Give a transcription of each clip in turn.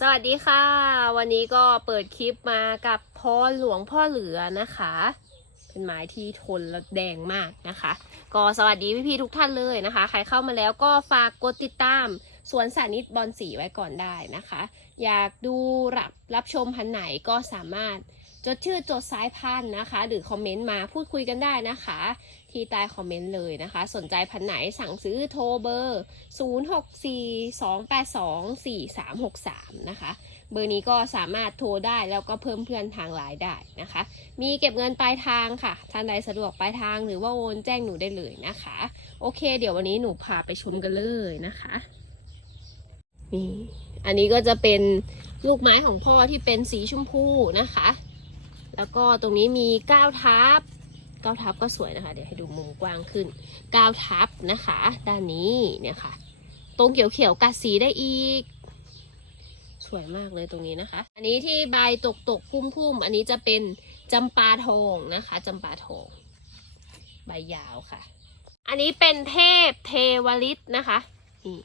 สวัสดีค่ะ วันนี้ก็เปิดคลิปมากับพ่อหลวงพ่อเหลือนะคะ เป็นไม้ที่ทนและแดงมากนะคะ ก็สวัสดีพี่ๆทุกท่านเลยนะคะ ใครเข้ามาแล้วก็ฝากกดติดตามสวนสานิตบอลสีไว้ก่อนได้นะคะ อยากดูรับรับชมพันไหนก็สามารถจดชื่อจดสายพันธุ์นะคะ หรือคอมเมนต์มาพูดคุยกันได้นะคะ ที่ใต้คอมเมนต์เลยนะคะ สนใจพันไหนสั่งซื้อโทรเบอร์ 0642824363 นะคะ เบอร์นี้ก็สามารถโทรได้แล้วก็เพิ่มเพื่อนทางไลน์ได้นะคะ มีเก็บเงินปลายทางค่ะ ท่านใดสะดวกปลายทางหรือว่าโอนแจ้งหนูได้เลยนะคะ โอเค เดี๋ยววันนี้หนูพาไปชมกันเลยนะคะนี่อันนี้ก็จะเป็นลูกไม้ของพ่อที่เป็นสีชมพูนะคะ แล้วก็ตรงนี้มีก้าวทับ ก้าวทับก็สวยนะคะ เดี๋ยวให้ดูมุมกว้างขึ้นก้าวทับนะคะ ด้านนี้เนี่ยค่ะ ตรงเขียวๆกัดสีได้อีก สวยมากเลยตรงนี้นะคะ อันนี้ที่ใบตกตกๆพุ่มๆอันนี้จะเป็นจำปาทองนะคะจำปาทอง ใบยาวค่ะ อันนี้เป็นเทพเทวฤทธิ์นะคะนี่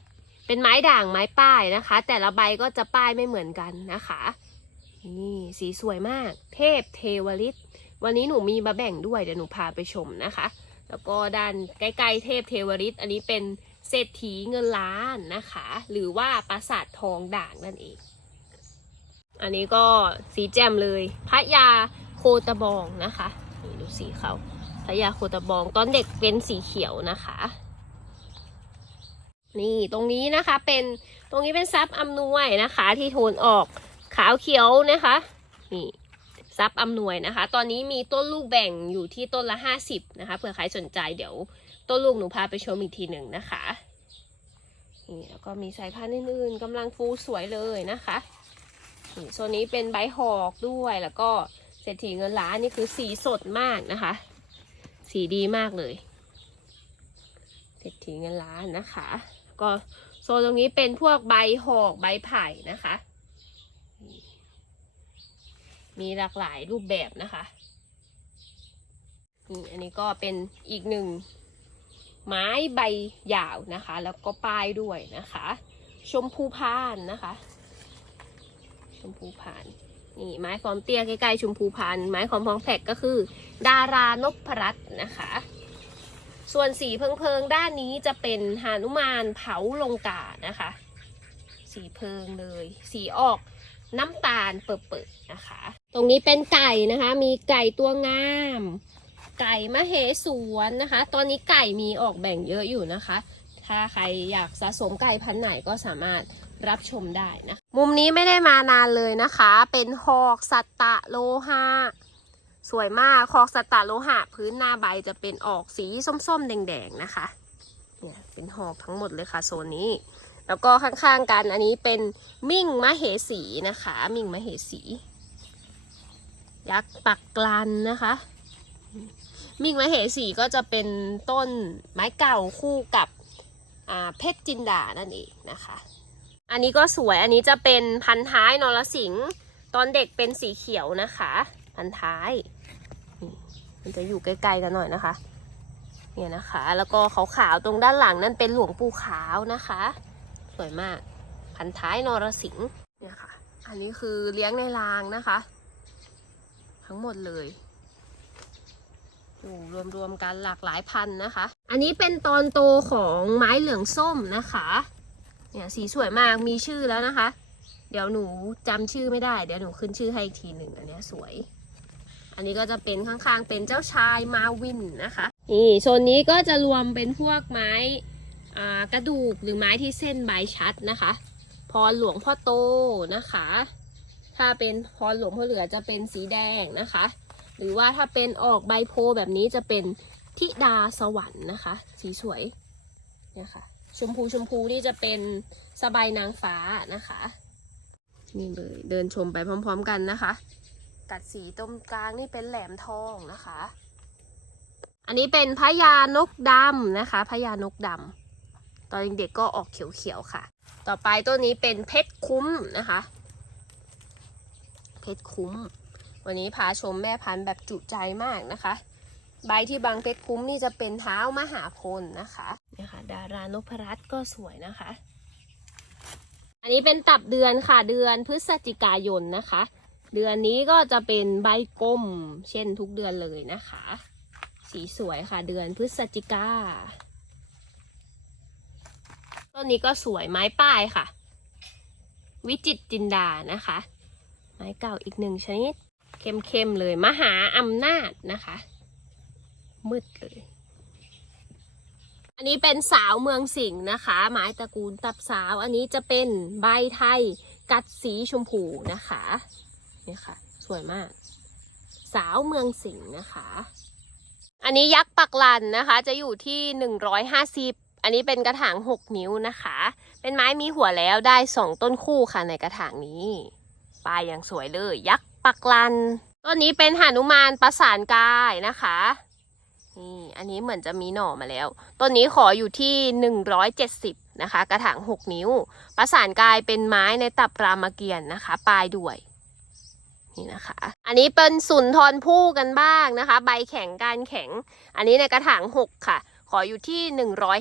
เป็นไม้ด่างไม้ป้ายนะคะ แต่ละใบก็จะป้ายไม่เหมือนกันนะคะนี่สีสวยมาก เทพเทวฤทธิ์ วันนี้หนูมีมาแบ่งด้วยเดี๋ยวหนูพาไปชมนะคะ แล้วก็ด้านใกล้ๆเทพเทวฤทธิ์อันนี้เป็นเศรษฐีเงินล้านนะคะ หรือว่าปราสาททองด่างนั่นเอง อันนี้ก็สีแจ่มเลยพระยาโคตะบองนะคะนี่ดูสีเขาพระยาโคตะบองตอนเด็กเป็นสีเขียวนะคะ นี่ตรงนี้นะคะเป็นตรงนี้เป็นซับอำนวยนะคะ ที่โทนออกขาวเขียวนะคะนี่ ซับอำนวยนะคะ ตอนนี้มีต้นลูกแบ่งอยู่ที่ต้นละห้าสิบนะคะเผื่อใครสนใจเดี๋ยวต้นลูกหนูพาไปชมอีกทีหนึ่งนะคะนี่แล้วก็มีสายพันธุ์อื่นๆกำลังฟูสวยเลยนะคะนี่โซนนี้เป็นใบหอกด้วยแล้วก็เศรษฐีเงินล้านนี่คือสีสดมากนะคะ สีดีมากเลยเศรษฐีเงินล้านนะคะ ก็โซนตรงนี้เป็นพวกใบหอกใบไผ่นะคะ มีหลากหลายรูปแบบนะคะนี่อันนี้ก็เป็นอีกหนึ่งไม้ใบยาวนะคะ แล้วก็ป้ายด้วยนะคะ ชมพูพานนะคะ ชมพูพานนี่ไม้ฟอมเตี้ยใกล้ๆชมพูพานไม้ของพองแผกก็คือ ดารานพรัตน์นะคะ ส่วนสีเพิงๆด้านนี้จะเป็นหานุมานเผาลงกานะคะ สีเพิงเลย สีออก น้ำตาลเปิดๆนะคะ ตรงนี้เป็นไก่นะคะ มีไก่ตัวงาม ไก่มะเหสวนนะคะ ตอนนี้ไก่มีออกแบ่งเยอะอยู่นะคะ ถ้าใครอยากสะสมไก่พันธุ์ไหนก็สามารถรับชมได้นะ มุมนี้ไม่ได้มานานเลยนะคะ เป็นหอกสัตตะโลหะ สวยมากหอกสัตตะโลหะ พื้นหน้าใบจะเป็นออกสีส้มๆ แดงๆนะคะ เนี่ยเป็นหอกทั้งหมดเลยค่ะโซนนี้ แล้วก็ข้างๆกันอันนี้เป็นมิ่งมะเหสีนะคะ มิ่งมะเหสี ยักษ์ปักกลันนะคะ มิ่งมะเหสีก็จะเป็นต้นไม้เก่าคู่กับเพชรจินดานั่นเองนะคะ อันนี้ก็สวยอันนี้จะเป็นพันท้ายนรสิงห์ตอนเด็กเป็นสีเขียวนะคะ พันท้าย มันจะอยู่ใกล้ๆกันหน่อยนะคะเนี่ยนะคะ แล้วก็ขาวๆตรงด้านหลังนั่นเป็นหลวงปู่ขาวนะคะ วยมาก พันท้ายนรสิงห์เนี่ยค่ะ อันนี้คือเลี้ยงในรางนะคะ ทั้งหมดเลยโอ้รวมๆกันหลากหลายพันธุ์นะคะ อันนี้เป็นตอนโตของไม้เหลืองส้มนะคะ เนี่ยสีสวยมากมีชื่อแล้วนะคะ เดี๋ยวหนูจำชื่อไม่ได้ เดี๋ยวหนูขึ้นชื่อให้อีกทีหนึ่งอันนี้สวย อันนี้ก็จะเป็นข้างๆเป็นเจ้าชายมาวินนะคะ นี่โซนนี้ก็จะรวมเป็นพวกไม้ กระดูกหรือไม้ที่เส้นใบชัดนะคะพรหลวงพ่อโตนะคะ ถ้าเป็นพรหลวงพ่อเหลือจะเป็นสีแดงนะคะ หรือว่าถ้าเป็นออกใบโพแบบนี้จะเป็นทิดาสวรรค์นะคะ สีสวยเนี่ยค่ะชมพูชมพูนี่จะเป็นสบายนางฟ้านะคะ นี่เลยเดินชมไปพร้อม ๆ กันนะคะ กัดสีตรงกลางนี่เป็นแหลมทองนะคะ อันนี้เป็นพญานกดำนะคะพญานกดำ ตอนเด็กๆก็ออกเขียวๆค่ะ ต่อไปต้นนี้เป็นเพชรคุ้มนะคะ เพชรคุ้ม วันนี้พาชมแม่พันธุ์แบบจุใจมากนะคะ ใบที่บางเพชรคุ้มนี่จะเป็นเท้ามหาพลนะคะนี่ค่ะดารานพรัตน์ก็สวยนะคะ อันนี้เป็นตับเดือนค่ะเดือนพฤศจิกายนนะคะ เดือนนี้ก็จะเป็นใบกลมเช่นทุกเดือนเลยนะคะ สีสวยค่ะเดือนพฤศจิกา ต้นนี้ก็สวยไม้ป้ายค่ะ วิจิตจินดานะคะ ไม้เก่าอีกหนึ่งชนิด เข้มๆเลยมหาอำนาจนะคะ มืดเลย อันนี้เป็นสาวเมืองสิงห์นะคะ ไม้ตระกูลตับสาวอันนี้จะเป็นใบไทยกัดสีชมพูนะคะเนี่ยค่ะ สวยมาก สาวเมืองสิงห์นะคะ อันนี้ยักษ์ปักลันนะคะ จะอยู่ที่หนึ่งร้อยห้าสิบ อันนี้เป็นกระถางหกนิ้วนะคะ เป็นไม้มีหัวแล้วได้สองต้นคู่ค่ะในกระถางนี้ปลายอย่างสวยเลย ยักษ์ปักลัน ต้นนี้เป็นหานุมานประสานกายนะคะนี่อันนี้เหมือนจะมีหน่อมาแล้ว ต้นนี้ขออยู่ที่หนึ่งร้อยเจ็ดสิบนะคะ กระถางหกนิ้ว ประสานกายเป็นไม้ในตับรามเกียรตินะคะ ปลายด้วยนี่นะคะ อันนี้เป็นสุนทรภู่กันบ้างนะคะ ใบแข็งการแข็ง อันนี้ในกระถางหกค่ะ ขออยู่ที่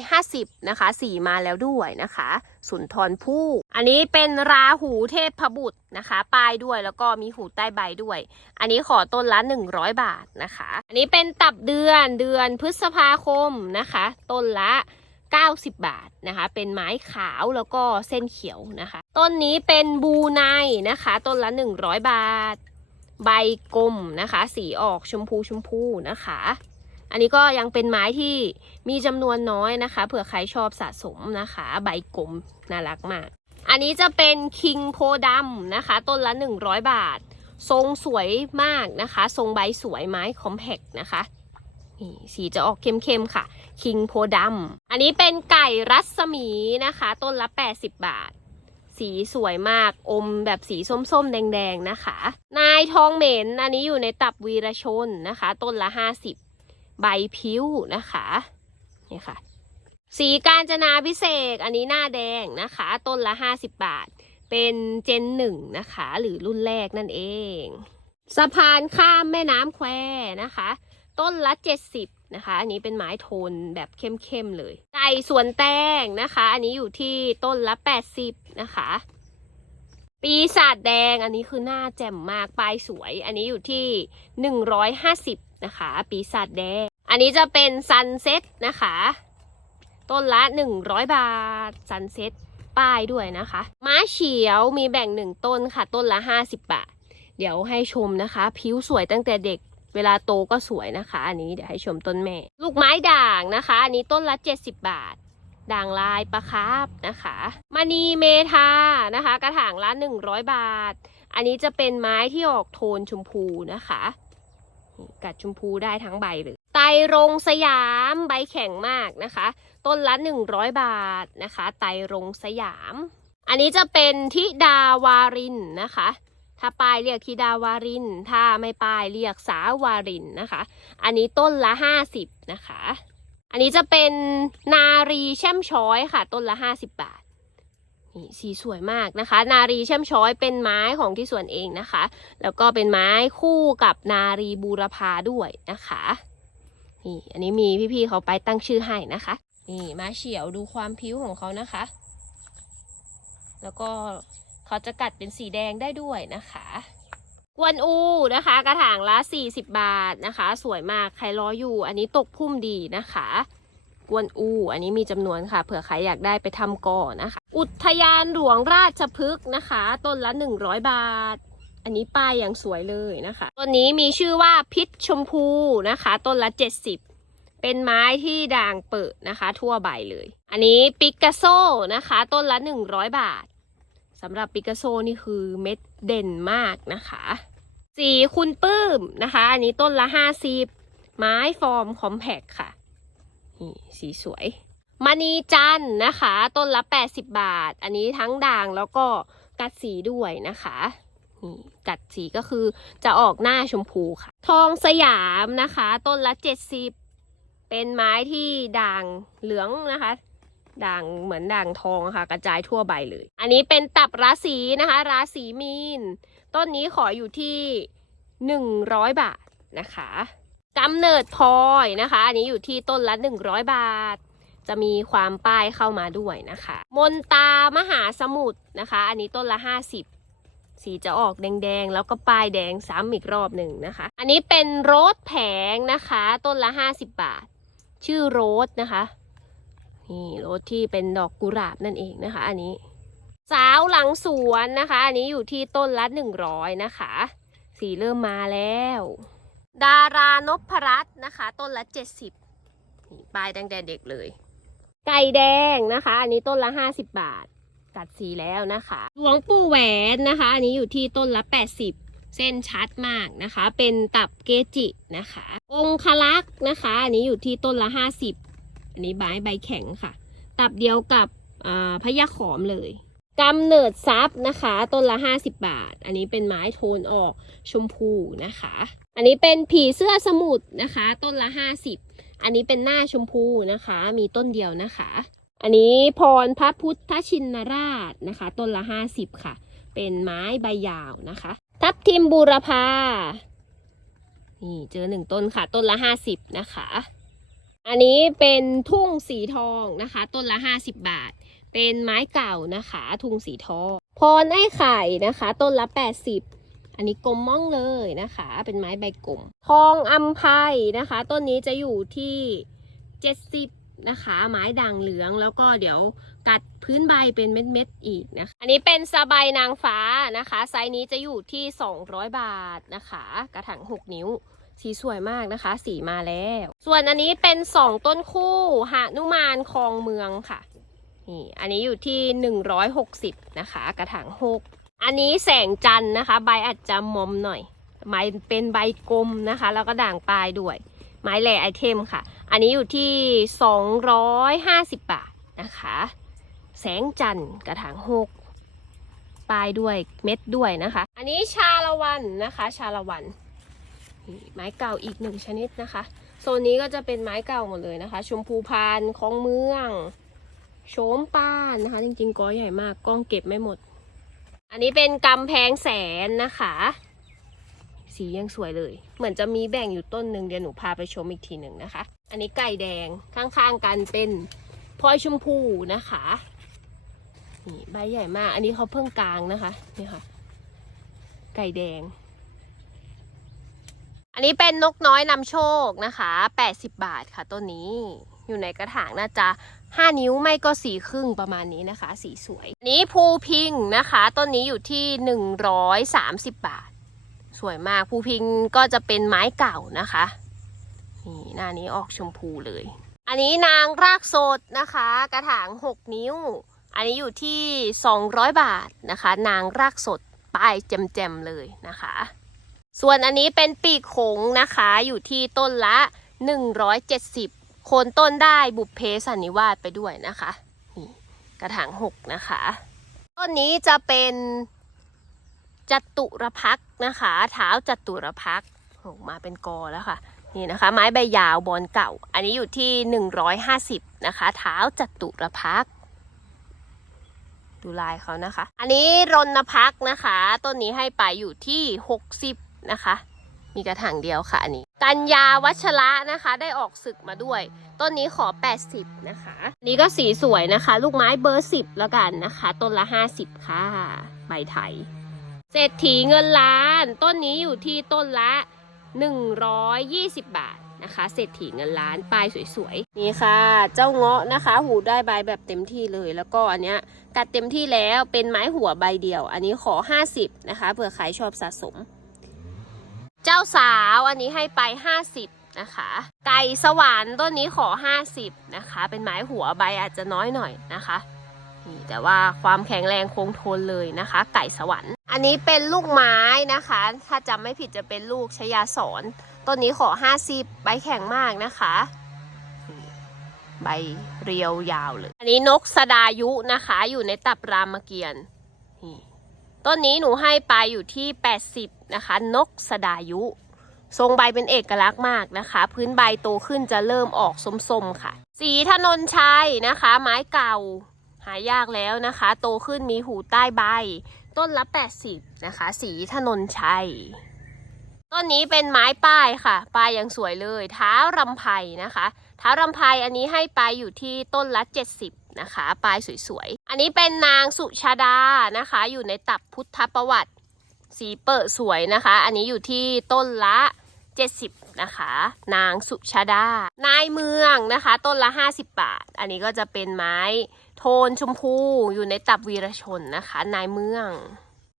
150 นะคะสีมาแล้วด้วยนะคะ สุนทรภู่อันนี้เป็นราหูเทพบุตรนะคะ ป้ายด้วยแล้วก็มีหูใต้ใบด้วย อันนี้ขอต้นละ 100 บาทนะคะ อันนี้เป็นตับเดือนเดือนพฤษภาคมนะคะ ต้นละ90 บาทนะคะ เป็นไม้ขาวแล้วก็เส้นเขียวนะคะ ต้นนี้เป็นบูไนนะคะ ต้นละ 100 บาท ใบกลมนะคะ สีออกชมพูชมพูนะคะ อันนี้ก็ยังเป็นไม้ที่มีจำนวนน้อยนะคะ เผื่อใครชอบสะสมนะคะ ใบกลมน่ารักมาก อันนี้จะเป็นคิงโพดำนะคะ ต้นละ 100 บาท ทรงสวยมากนะคะ ทรงใบสวยไม้คอมแพกนะคะนี่สีจะออกเข้มๆค่ะ คิงโพดำอันนี้เป็นไก่รัศมีนะคะ ต้นละ 80 บาท สีสวยมาก อมแบบสีส้มๆ แดงๆ นะคะ นายทองเหม็น อันนี้อยู่ในตับวีรชนนะคะ ต้นละ 50 ใบพิ้วนะคะนี่ค่ะ สีกาญจนาพิเศษอันนี้หน้าแดงนะคะ ต้นละ 50 บาท เป็นเจนหนึ่งนะคะ หรือรุ่นแรกนั่นเอง สะพานข้ามแม่น้ำแควนะคะ ต้นละ 70นะคะ อันนี้เป็นไม้โทนแบบเข้มๆเลยไก่สวนแตงนะคะ อันนี้อยู่ที่ต้นละ 80นะคะปีศาจแดงอันนี้คือหน้าแจ่มมากปลายสวย อันนี้อยู่ที่ 150นะคะ ปีศาจแดง อันนี้จะเป็นซันเซ็ตนะคะ ต้นละ 100 บาทซันเซ็ตป้ายด้วยนะคะม้าเฉียวมีแบ่งหนึ่งต้นค่ะ ต้นละ 50 บาท เดี๋ยวให้ชมนะคะ ผิวสวยตั้งแต่เด็กเวลาโตก็สวยนะคะ อันนี้เดี๋ยวให้ชมต้นแม่ ลูกไม้ด่างนะคะ อันนี้ต้นละ 70 บาท ด่างลายปลาคาร์ฟนะคะมณีเมทานะคะ กระถางละ 100 บาท อันนี้จะเป็นไม้ที่ออกโทนชมพูนะคะ กัดชมพูได้ทั้งใบเลยไตรงสยามใบแข็งมากนะคะ ต้นละ 100 บาทนะคะ ไตรงสยาม อันนี้จะเป็นทิดาวารินนะคะ ถ้าป้ายเรียกธิดาวาริน ถ้าไม่ป้ายเรียกสาวารินนะคะ อันนี้ต้นละ 50 นะคะ อันนี้จะเป็นนารีแช่มช้อยค่ะ ต้นละ 50 บาท นี่สีสวยมากนะคะ นารีแช่มช้อยเป็นไม้ของที่สวนเองนะคะ แล้วก็เป็นไม้คู่กับนารีบูรพาด้วยนะคะนี่อันนี้มีพี่ๆเขาไปตั้งชื่อให้นะคะนี่มาเฉียวดูความผิวของเขานะคะ แล้วก็เขาจะกัดเป็นสีแดงได้ด้วยนะคะกวนอูนะคะ กระถางละ40 บาทนะคะ สวยมากใครรออยู่ อันนี้ตกพุ่มดีนะคะ กวนอู อันนี้มีจำนวนค่ะ เผื่อใครอยากได้ไปทำก่อนนะคะ อุทยานหลวงราชพฤกษ์นะคะ ต้นละ 100 บาท อันนี้ป้ายอย่างสวยเลยนะคะ ต้นนี้มีชื่อว่าพิษชมพูนะคะ ต้นละ 70เป็นไม้ที่ด่างเปิดนะคะ ทั่วใบเลย อันนี้ปิกัสโซนะคะ ต้นละ 100 บาทสำหรับปิกัสโซนี่คือเม็ดเด่นมากนะคะสีคุณปื้มนะคะ อันนี้ต้นละ 50 ไม้ฟอร์มคอมแพคค่ะ นี่สีสวยมณีจันนะคะ ต้นละ 80 บาท อันนี้ทั้งด่างแล้วก็กัดสีด้วยนะคะนี่กัดสีก็คือจะออกหน้าชมพูค่ะ ทองสยามนะคะ ต้นละ 70 เป็นไม้ที่ด่างเหลืองนะคะด่างเหมือนด่างทองะค่ะ กระจายทั่วใบเลย อันนี้เป็นตับราศีนะคะ ราศีมีน ต้นนี้ขออยู่ที่ 100 บาทนะคะ กำเนิดพลอยนะคะ อันนี้อยู่ที่ต้นละ 100 บาท จะมีความป้ายเข้ามาด้วยนะคะ มนตามหาสมุทรนะคะ อันนี้ต้นละห้าสิบสีจะออกแดงๆ แล้วก็ป้ายแดงซ้ำอีกรอบหนึ่งนะคะ อันนี้เป็นโรสแผงนะคะ ต้นละห้าสิบบาท ชื่อโรสนะคะนี่โรสที่เป็นดอกกุหลาบนั่นเองนะคะ อันนี้ สาวหลังสวนนะคะ อันนี้อยู่ที่ต้นละหนึ่งร้อยนะคะ สีเริ่มมาแล้ว ดารานพรัตน์นะคะ ต้นละเจ็ดสิบนี่ป้ายตั้งแต่เด็กเลย ไก่แดงนะคะ อันนี้ต้นละห้าสิบบาทกัดสีแล้วนะคะ หลวงปู่แหวนนะคะ อันนี้อยู่ที่ต้นละแปดสิบเส้นชัดมากนะคะ เป็นตับเกจินะคะ องคลักษ์นะคะ อันนี้อยู่ที่ต้นละห้าสิบอันนี้ใบใบแข็งค่ะ ตับเดียวกับอ่าพญาขอมเลยกำเนิดทรัพย์นะคะ ต้นละห้าสิบบาท อันนี้เป็นไม้โทนออกชมพูนะคะ อันนี้เป็นผีเสื้อสมุทรนะคะ ต้นละห้าสิบอันนี้เป็นหน้าชมพูนะคะ มีต้นเดียวนะคะ อันนี้พรพระพุทธชินราชนะคะ ต้นละห้าสิบค่ะ เป็นไม้ใบยาวนะคะ ทับทิมบูรพานี่เจอหนึ่งต้นค่ะ ต้นละห้าสิบนะคะ อันนี้เป็นทุ่งสีทองนะคะ ต้นละห้าสิบบาท เป็นไม้เก่านะคะ ทุ่งสีทองพรไอ้ไข่นะคะ ต้นละแปดสิบ อันนี้กลมม่องเลยนะคะ เป็นไม้ใบกลม ทองอัมไพนะคะ ต้นนี้จะอยู่ที่70นะคะ ไม้ด่างเหลืองแล้วก็เดี๋ยวกัดพื้นใบเป็นเม็ดๆอีกนะคะ อันนี้เป็นสบายนางฟ้านะคะ ไซส์นี้จะอยู่ที่ 200 บาทนะคะ กระถาง6 นิ้ว สีสวยมากนะคะ สีมาแล้ว ส่วนอันนี้เป็น 2 ต้นคู่หานุมานคลองเมืองค่ะ นี่ อันนี้อยู่ที่ 160 นะคะ กระถาง6 อันนี้แสงจันนะคะ ใบอาจจะมอมหน่อยไม้เป็นใบกลมนะคะ แล้วก็ด่างปลายด้วย ไม้แหล่ไอเทมค่ะ อันนี้อยู่ที่ 250 บาทนะคะ แสงจันกระถางหกปลายด้วยเม็ดด้วยนะคะ อันนี้ชาละวันนะคะ ชาละวันไม้เก่าอีกหนึ่งชนิดนะคะ โซนนี้ก็จะเป็นไม้เก่าหมดเลยนะคะ ชมพูพานของเมือง โฉมป้านนะคะ จริงๆกอใหญ่มากกล้องเก็บไม่หมด อันนี้เป็นกำแพงแสนนะคะ สียังสวยเลย เหมือนจะมีแบ่งอยู่ต้นหนึ่งเดี๋ยวหนูพาไปชมอีกทีหนึ่งนะคะ อันนี้ไก่แดงข้างๆกันเป็นพลอยชมพูนะคะนี่ใบใหญ่มาก อันนี้เขาเพิ่งกลางนะคะนี่ค่ะ ไก่แดง อันนี้เป็นนกน้อยนำโชคนะคะ 80 บาทค่ะต้นนี้ อยู่ในกระถางน่าจะ 5นิ้วไม่ก็สี่ครึ่งประมาณนี้นะคะ สีสวย นี้ภูพิงนะคะ ต้นนี้อยู่ที่130บาท สวยมากภูพิงก็จะเป็นไม้เก่านะคะนี่หน้านี้ออกชมพูเลย อันนี้นางรากสดนะคะ กระถาง6นิ้ว อันนี้อยู่ที่200บาทนะคะ นางรากสดป้ายแจมๆเลยนะคะ ส่วนอันนี้เป็นปีกหงนะคะอยู่ที่ต้นละ170 โคนต้นได้บุพเพสันนิวาสไปด้วยนะคะนี่กระถางหกนะคะ ต้นนี้จะเป็นจตุรพักนะคะเท้าจตุรพักออกมาเป็นกอแล้วค่ะนี่นะคะ ไม้ใบยาวบอนเก่า อันนี้อยู่ที่ 150 นะคะ เท้าจัตุรพักดูลายเขานะคะ อันนี้รณพักนะคะ ต้นนี้ให้ไปอยู่ที่ 60 นะคะ มีกระถางเดียวค่ะอันนี้ กัญญาวัชระนะคะ ได้ออกศึกมาด้วย ต้นนี้ขอ 80 นะคะ นี่ก็สีสวยนะคะ ลูกไม้เบอร์ 10 แล้วกันนะคะ ต้นละ 50 ค่ะ ใบไทย เศรษฐีเงินล้าน ต้นนี้อยู่ที่ต้นละ 120 บาทนะคะ เศรษฐีเงินล้านปลายสวยๆ นี่ค่ะ เจ้าเงาะนะคะ หูได้ใบแบบเต็มที่เลย แล้วก็อันเนี้ยกัดเต็มที่แล้วเป็นไม้หัวใบเดียว อันนี้ขอ 50 นะคะเผื่อใครชอบสะสม เจ้าสาวอันนี้ให้ไป 50 นะคะ ไก่สวรรค์ต้นนี้ขอ 50 นะคะ เป็นไม้หัวใบอาจจะน้อยหน่อยนะคะนี่แต่ว่าความแข็งแรงคงทนเลยนะคะ ไก่สวรรค์ อันนี้เป็นลูกไม้นะคะ ถ้าจำไม่ผิดจะเป็นลูกชยาสอนต้นนี้ขอ 50 ใบแข็งมากนะคะใบเรียวยาวเลย อันนี้นกสดายุนะคะ อยู่ในตับรามเกียรติ ต้นนี้หนูให้ไปอยู่ที่ 80 นะคะ นกสดายุ ทรงใบเป็นเอกลักษณ์มากนะคะ พื้นใบโตขึ้นจะเริ่มออกส้มๆค่ะ สีถนนชัยนะคะ ไม้เก่าหายากแล้วนะคะ โตขึ้นมีหูใต้ใบ ต้นละ 80 นะคะ สีถนนชัยต้นนี้เป็นไม้ป้ายค่ะ ป้ายยังสวยเลย เท้ารำไพนะคะ เท้ารำไพอันนี้ให้ไปอยู่ที่ต้นละ 70 นะคะ ปลายสวยๆ อันนี้เป็นนางสุชาดานะคะ อยู่ในตับพุทธประวัติ สีเปิดสวยนะคะ อันนี้อยู่ที่ต้นละ70นะคะ นางสุชาดา นายเมืองนะคะ ต้นละ 50 บาท อันนี้ก็จะเป็นไม้โทนชมพูอยู่ในตับวีรชนนะคะ นายเมือง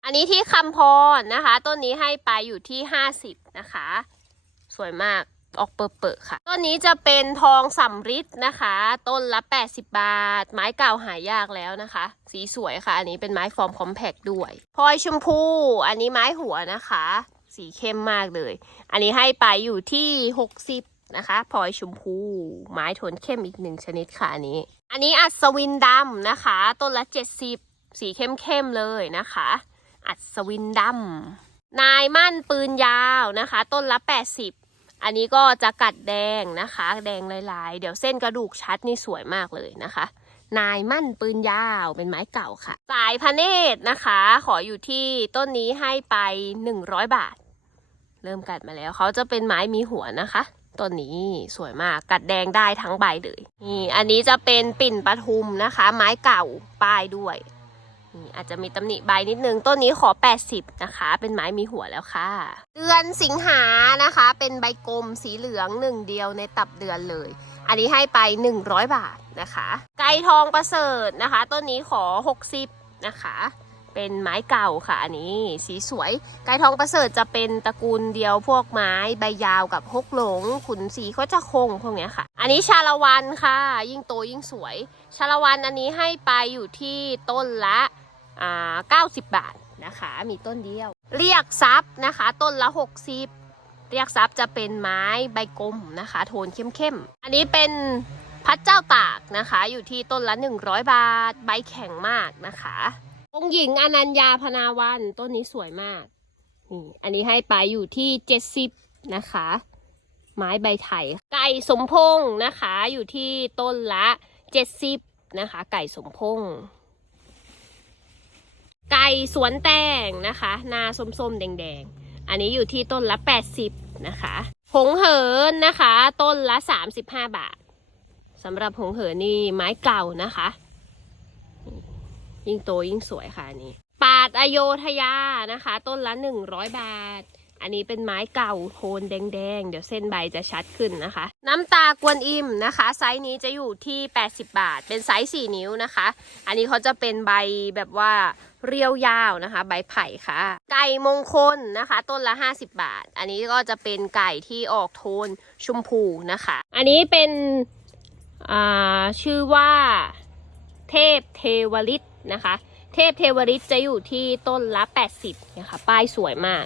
อันนี้ที่คำพรนะคะ ต้นนี้ให้ไปอยู่ที่ 50 นะคะ สวยมาก ออกเปรอะๆค่ะ ต้นนี้จะเป็นทองสำริดนะคะ ต้นละ 80 บาท ไม้เก่าหายากแล้วนะคะ สีสวยค่ะ อันนี้เป็นไม้ฟอร์มคอมแพกด้วยพลอยชมพู อันนี้ไม้หัวนะคะ สีเข้มมากเลย อันนี้ให้ไปอยู่ที่ 60 นะคะพลอยชมพู ไม้โทนเข้มอีกหนึ่งชนิดค่ะอันนี้ อันนี้อัศวินดำนะคะ ต้นละ 70 สีเข้มๆเลยนะคะ อัศวินดำนายมั่นปืนยาวนะคะ ต้นละ 80 อันนี้ก็จะกัดแดงนะคะ แดงลายๆ เดี๋ยวเส้นกระดูกชัดนี่สวยมากเลยนะคะ นายมั่นปืนยาวเป็นไม้เก่าค่ะ สายพระเนตรนะคะ ขออยู่ที่ต้นนี้ให้ไป 100 บาท เริ่มกัดมาแล้วเขาจะเป็นไม้มีหัวนะคะต้นนี้สวยมากกัดแดงได้ทั้งใบเลยนี่อันนี้จะเป็นปิ่นปทุมนะคะ ไม้เก่าป้ายด้วย อาจจะมีตำหนิใบนิดนึง ต้นนี้ขอ 80 นะคะ เป็นไม้มีหัวแล้วค่ะ เดือนสิงหานะคะ เป็นใบกลมสีเหลืองหนึ่งเดียวในตับเดือนเลย อันนี้ให้ไป 100 บาทนะคะ ไก่ทองประเสริฐนะคะ ต้นนี้ขอ 60 นะคะ เป็นไม้เก่าค่ะอันนี้สีสวยไก่ทองประเสริฐจะเป็นตระกูลเดียวพวกไม้ใบยาวกับฮกหลง ขุนสีเขาจะคงพวกนี้ค่ะ อันนี้ชาละวันค่ะ ยิ่งโตยิ่งสวย ชาละวันอันนี้ให้ไปอยู่ที่ต้นละอ่า90 บาทนะคะ มีต้นเดียว เรียกทรัพย์นะคะ ต้นละ 60 เรียกทรัพย์จะเป็นไม้ใบกลมนะคะ โทนเข้มๆ อันนี้เป็นพัดเจ้าตากนะคะ อยู่ที่ต้นละ 100 บาท ใบแข็งมากนะคะ องหญิงอนัญญาพนาวันต้นนี้สวยมาก นี่ อันนี้ให้ไปอยู่ที่เจ็ดสิบนะคะ ไม้ใบไผ่ไก่สมพงษ์นะคะ อยู่ที่ต้นละเจ็ดสิบนะคะ ไก่สมพงษ์ไก่สวนแตงนะคะนาส้มๆแดงๆ อันนี้อยู่ที่ต้นละแปดสิบนะคะหงเหินนะคะ ต้นละสามสิบห้าบาทสำหรับหงเหินนี่ไม้เก่านะคะ ยิ่งโตยิ่งสวยค่ะอันนี้ปาดอโยธยานะคะ ต้นละ100บาท อันนี้เป็นไม้เก่าโทนแดงๆ เดี๋ยวเส้นใบจะชัดขึ้นนะคะ น้ำตากวนอิมนะคะ ไซส์นี้จะอยู่ที่ 80 บาท เป็นไซส์4นิ้วนะคะ อันนี้เขาจะเป็นใบแบบว่าเรียวยาวนะคะ ใบไผ่ค่ะ ไก่มงคลนะคะ ต้นละ 50 บาท อันนี้ก็จะเป็นไก่ที่ออกโทนชมพูนะคะ อันนี้เป็นชื่อว่าเทพเทวฤทธิ์ นะคะ เทพเทวฤทธิ์จะอยู่ที่ต้นละ 80นะคะป้ายสวยมาก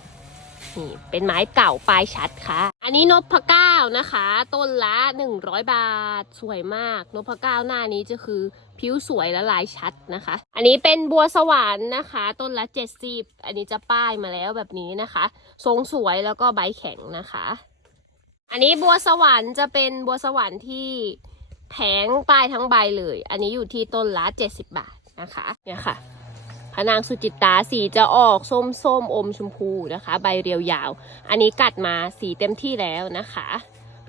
นี่เป็นไม้เก่าป้ายชัดค่ะ อันนี้นพเก้านะคะ ต้นละ 100 บาท สวยมาก นพเก้าหน้านี้จะคือผิวสวยและลายชัดนะคะ อันนี้เป็นบัวสวรรค์นะคะ ต้นละ 70 อันนี้จะป้ายมาแล้วแบบนี้นะคะ ทรงสวยแล้วก็ใบแข็งนะคะ อันนี้บัวสวรรค์จะเป็นบัวสวรรค์ที่แผงป้ายทั้งใบเลย อันนี้อยู่ที่ต้นละ 70 บาท นะคะเนี่ยค่ะพนางสุจิตตาสีจะออกส้มส้มๆอมชมพูนะคะ ใบเรียวยาว อันนี้กัดมาสีเต็มที่แล้วนะคะ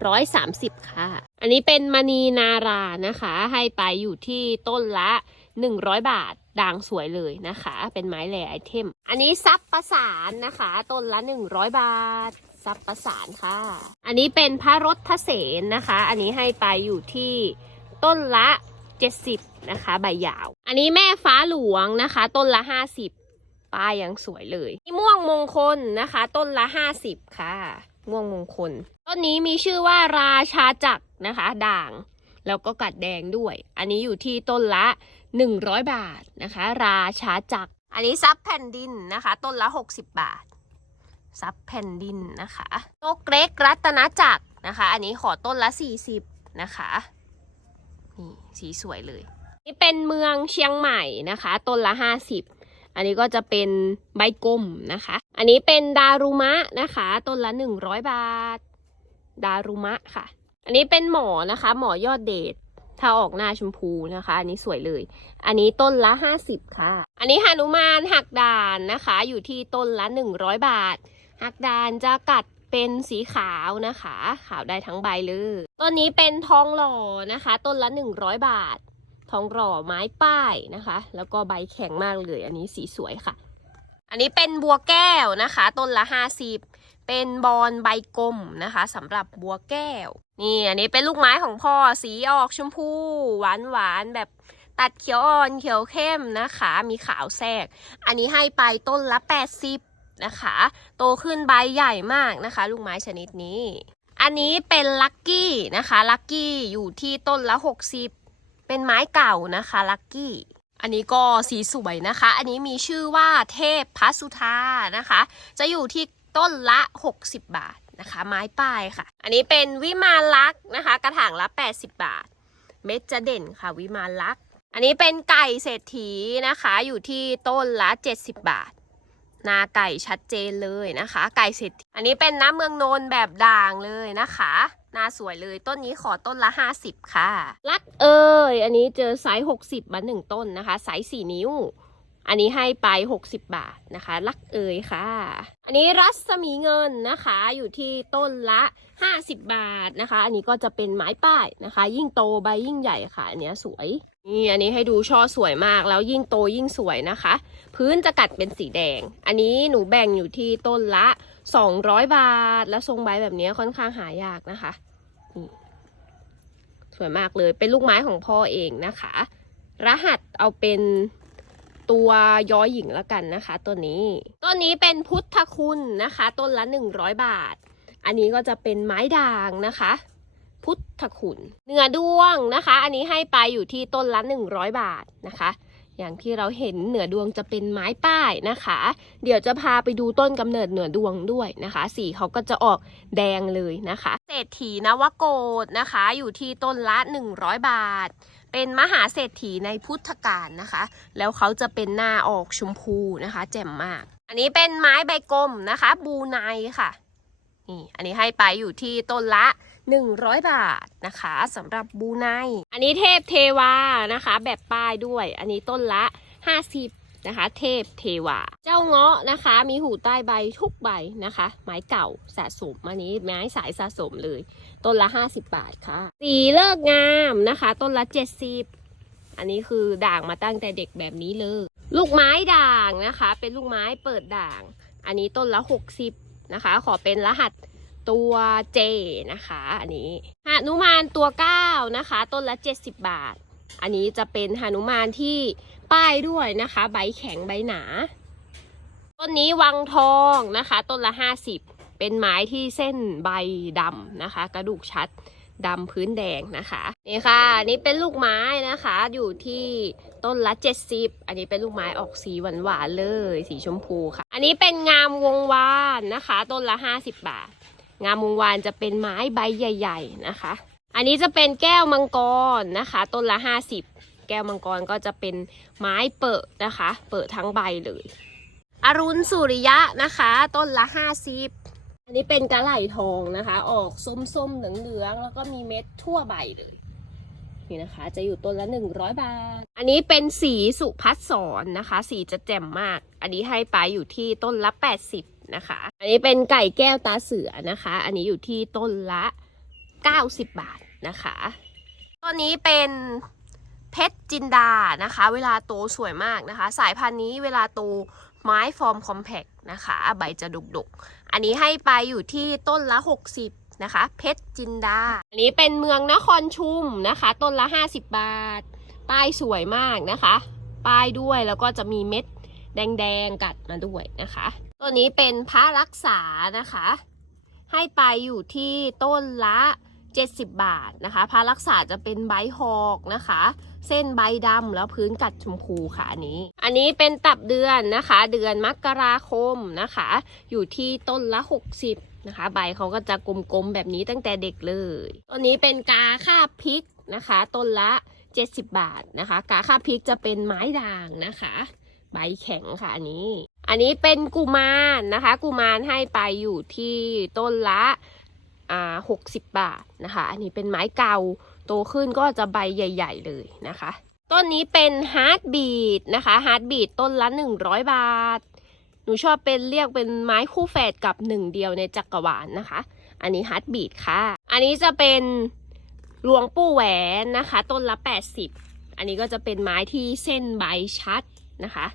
ร้อยสามสิบค่ะ อันนี้เป็นมณีนารานะคะ ให้ไปอยู่ที่ต้นละหนึ่งร้อยบาทด่างสวยเลยนะคะ เป็นไม้แหล่ไอเทม อันนี้ซับประสานนะคะ ต้นละหนึ่งร้อยบาทซับประสานค่ะ อันนี้เป็นพระรถทเสนนะคะ อันนี้ให้ไปอยู่ที่ต้นละ 70 นะคะ ใบยาว อันนี้แม่ฟ้าหลวงนะคะ ต้นละ 50 ป้ายยังสวยเลยม่วงมงคลนะคะ ต้นละ 50 ค่ะ ม่วงมงคล ต้นนี้มีชื่อว่าราชาจักรนะคะ ด่าง แล้วก็กัดแดงด้วย อันนี้อยู่ที่ต้นละ 100 บาทนะคะ ราชาจักร อันนี้ซับแผ่นดินนะคะ ต้นละ 60 บาทซับแผ่นดินนะคะนกเล็กรัตนจักรนะคะ อันนี้ขอต้นละ 40 นะคะ สีสวยเลย นี่เป็นเมืองเชียงใหม่นะคะ ต้นละ50อันนี้ก็จะเป็นใบกลมนะคะ อันนี้เป็นดารุมะนะคะ ต้นละ100บาท ดารุมะค่ะ อันนี้เป็นหมอนะคะ หมอยอดเดชถ้าออกหน้าชมพูนะคะ อันนี้สวยเลย อันนี้ต้นละ50ค่ะ อันนี้หานุมานหักดานนะคะ อยู่ที่ต้นละ100บาท หักดานจะกัด เป็นสีขาวนะคะ ขาวได้ทั้งใบเลยต้นนี้เป็นทองหล่อนะคะ ต้นละ 100 บาท ทองหล่อไม้ป้ายนะคะ แล้วก็ใบแข็งมากเลย อันนี้สีสวยค่ะ อันนี้เป็นบัวแก้วนะคะ ต้นละ 50 เป็นบอนใบกลมนะคะสำหรับบัวแก้ว นี่อันนี้เป็นลูกไม้ของพ่อสีออกชมพูหวานหวานๆแบบตัดเขียวอ่อนเขียวเข้มนะคะ มีขาวแทรก อันนี้ให้ไปต้นละ 80 นะคะ โตขึ้นใบใหญ่มากนะคะ ลูกไม้ชนิดนี้ อันนี้เป็นลักกี้นะคะลักกี้อยู่ที่ต้นละ 60 เป็นไม้เก่านะคะลักกี้ อันนี้ก็สีสวยนะคะ อันนี้มีชื่อว่าเทพพัสุธานะคะ จะอยู่ที่ต้นละ 60 บาทนะคะ ไม้ป้ายค่ะ อันนี้เป็นวิมานลักษ์นะคะ กระถางละ 80 บาท เม็ดจะเด่นค่ะ วิมานลักษ์อันนี้เป็นไก่เศรษฐีนะคะ อยู่ที่ต้นละ 70 บาท นาไก่ชัดเจนเลยนะคะ ไก่เศรษฐีอันนี้เป็นน้ำเมืองนนแบบด่างเลยนะคะหนาสวยเลยต้นนี้ขอต้นละ 50 ค่ะ ลักเอ้ยอันนี้เจอไซส์60มาหนึ่งต้นนะคะไซส์4นิ้ว อันนี้ให้ไป 60 บาทนะคะ ลักเอยค่ะ อันนี้รัศมีเงินนะคะอยู่ที่ต้นละ 50 บาทนะคะ อันนี้ก็จะเป็นไม้ป้ายนะคะ ยิ่งโตใบยิ่งใหญ่ค่ะอันเนี้ยสวย นี่อันนี้ให้ดูช่อสวยมากแล้วยิ่งโตยิ่งสวยนะคะ พื้นจะกัดเป็นสีแดง อันนี้หนูแบ่งอยู่ที่ต้นละ 200 บาท แล้วทรงใบแบบนี้ค่อนข้างหายากนะคะนี่สวยมากเลยเป็นลูกไม้ของพ่อเองนะคะ รหัสเอาเป็นตัว ย้อยหญิงแล้วกันนะคะต้นนี้ต้นนี้เป็นพุทธคุณนะคะ ต้นละ 100 บาท อันนี้ก็จะเป็นไม้ด่างนะคะ พุทธคุณ เนื้อด้วงนะคะ อันนี้ให้ไปอยู่ที่ต้นละ 100 บาทนะคะ อย่างที่เราเห็นเหนือดวงจะเป็นไม้ป้ายนะคะ เดี๋ยวจะพาไปดูต้นกำเนิดเหนือดวงด้วยนะคะ สีเขาก็จะออกแดงเลยนะคะ เศรษฐีนวโกดนะคะ อยู่ที่ต้นละ 100 บาท เป็นมหาเศรษฐีในพุทธกาลนะคะ แล้วเขาจะเป็นหน้าออกชมพูนะคะ แจ่มมาก อันนี้เป็นไม้ใบกลมนะคะ บูไนค่ะนี่อันนี้ให้ไปอยู่ที่ต้นละ 100 บาทนะคะสำหรับบูไน อันนี้เทพเทวานะคะ แบบป้ายด้วย อันนี้ต้นละ 50นะคะ เทพเทวา เจ้าเงาะนะคะ มีหูใต้ใบทุกใบนะคะ ไม้เก่าสะสมอันนี้ไม้สายสะสมเลย ต้นละ 50 บาทค่ะ สีเลิกงามนะคะ ต้นละ 70 อันนี้คือด่างมาตั้งแต่เด็กแบบนี้เลย ลูกไม้ด่างนะคะ เป็นลูกไม้เปิดด่าง อันนี้ต้นละ 60นะคะ ขอเป็นรหัส ตัวเจนะคะ อันนี้หนุมานตัว9นะคะ ต้นละ 70 บาท อันนี้จะเป็นหนุมานที่ป้ายด้วยนะคะ ใบแข็งใบหนา ต้นนี้วังทองนะคะ ต้นละ 50 เป็นไม้ที่เส้นใบดำนะคะ กระดูกชัดดำพื้นแดงนะคะนี่ค่ะนนี่เป็นลูกไม้นะคะ อยู่ที่ต้นละ 70 อันนี้เป็นลูกไม้ออกสีหวานๆเลย สีชมพูค่ะ อันนี้เป็นงามวงวานนะคะ ต้นละ 50 บาท งามวงวานจะเป็นไม้ใบใหญ่ ๆนะคะ อันนี้จะเป็นแก้วมังกรนะคะ ต้นละ 50 แก้วมังกรก็จะเป็นไม้เปิดนะคะ เปิดทั้งใบเลย อรุณสุริยะนะคะ ต้นละ 50 อันนี้เป็นกระไหล่ทองนะคะ ออกส้มๆเหลืองๆแล้วก็มีเม็ดทั่วใบเลยนี่นะคะ จะอยู่ต้นละ 100 บาท อันนี้เป็นสีสุพัฒสอนนะคะ สีจะแจ่มมาก อันนี้ให้ไปอยู่ที่ต้นละ 80 นะคะ อันนี้เป็นไก่แก้วตาเสือนะคะ อันนี้อยู่ที่ต้นละ 90 บาทนะคะต้นนี้เป็นเพชรจินดานะคะ เวลาโตสวยมากนะคะ สายพันธุ์นี้เวลาโตไม้ฟอร์มคอมแพกนะคะใบจะดกๆอันนี้ให้ไปอยู่ที่ต้นละ 60นะคะ เพชรจินดา อันนี้เป็นเมืองนครชุมนะคะ ต้นละ 50 บาท ป้ายสวยมากนะคะ ป้ายด้วยแล้วก็จะมีเม็ด แดงๆกัดมาด้วยนะคะ ตัวนี้เป็นพระรักษานะคะ ให้ไปอยู่ที่ต้นละ 70 บาทนะคะ พระรักษาจะเป็นใบหอกนะคะ เส้นใบดำแล้วพื้นกัดชมพูค่ะอันนี้ อันนี้เป็นตับเดือนนะคะ เดือนมกราคมนะคะ อยู่ที่ต้นละ 60นะคะ ใบเขาก็จะกลมๆแบบนี้ตั้งแต่เด็กเลยต้นนี้เป็นกาคาพริกนะคะ ต้นละ 70 บาทนะคะ กาคาพริกจะเป็นไม้ด่างนะคะ ใบแข็งค่ะอันนี้ อันนี้เป็นกุมารนะคะ กุมารให้ไปอยู่ที่ต้นละอ่าหกสิบบาทนะคะ อันนี้เป็นไม้เก่าโตขึ้นก็จะใบใหญ่ ๆ เลยนะคะ ต้นนี้เป็นฮาร์ดบีดนะคะฮาร์ดบีดต้นละ100บาท หนูชอบเป็นเรียกเป็นไม้คู่แฝดกับหนึ่งเดียวในจักรวาลนะคะ อันนี้ฮัตบีดค่ะ อันนี้จะเป็นหลวงปู่แหวนนะคะ ต้นละ80อันนี้ก็จะเป็นไม้ที่เส้นใบชัดนะคะ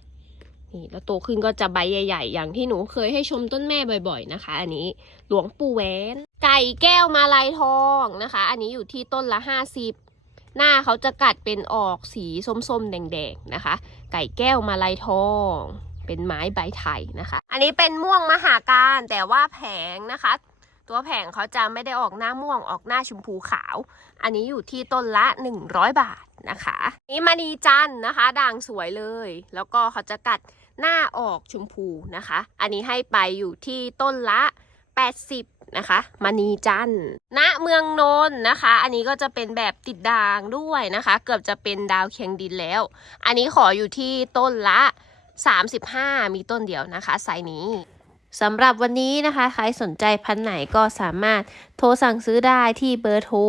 นี่แล้วโตขึ้นก็จะใบใหญ่ ๆ อย่างที่หนูเคยให้ชมต้นแม่บ่อย ๆนะคะ อันนี้หลวงปู่แหวน ไก่แก้วมาลายทองนะคะ อันนี้อยู่ที่ต้นละ50หน้าเขาจะกัดเป็นออกสีส้มๆ แดงๆนะคะ ไก่แก้วมาลายทอง เป็นไม้ใบไทยนะคะ อันนี้เป็นม่วงมหาการแต่ว่าแผงนะคะ ตัวแผงเขาจะไม่ได้ออกหน้าม่วงออกหน้าชมพูขาว อันนี้อยู่ที่ต้นละ 100 บาทนะคะ นี่มณีจันนะคะ ด่างสวยเลย แล้วก็เขาจะกัด หน้าออกชมพูนะคะ อันนี้ให้ไปอยู่ที่ต้นละ 80 นะคะมณีจันทร์ณเมืองนนท์นะคะ อันนี้ก็จะเป็นแบบติดด่างด้วยนะคะ เกือบจะเป็นดาวเคียงดินแล้ว อันนี้ขออยู่ที่ต้นละ 35 มีต้นเดียวนะคะไซส์นี้ สำหรับวันนี้นะคะ ใครสนใจพันไหนก็สามารถโทรสั่งซื้อได้ที่เบอร์โทร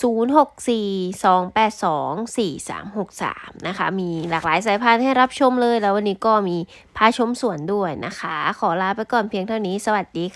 0642824363 นะคะ มีหลากหลายสายพันธุ์ให้รับชมเลย แล้ววันนี้ก็มีพาชมสวนด้วยนะคะ ขอลาไปก่อนเพียงเท่านี้ สวัสดีค่ะ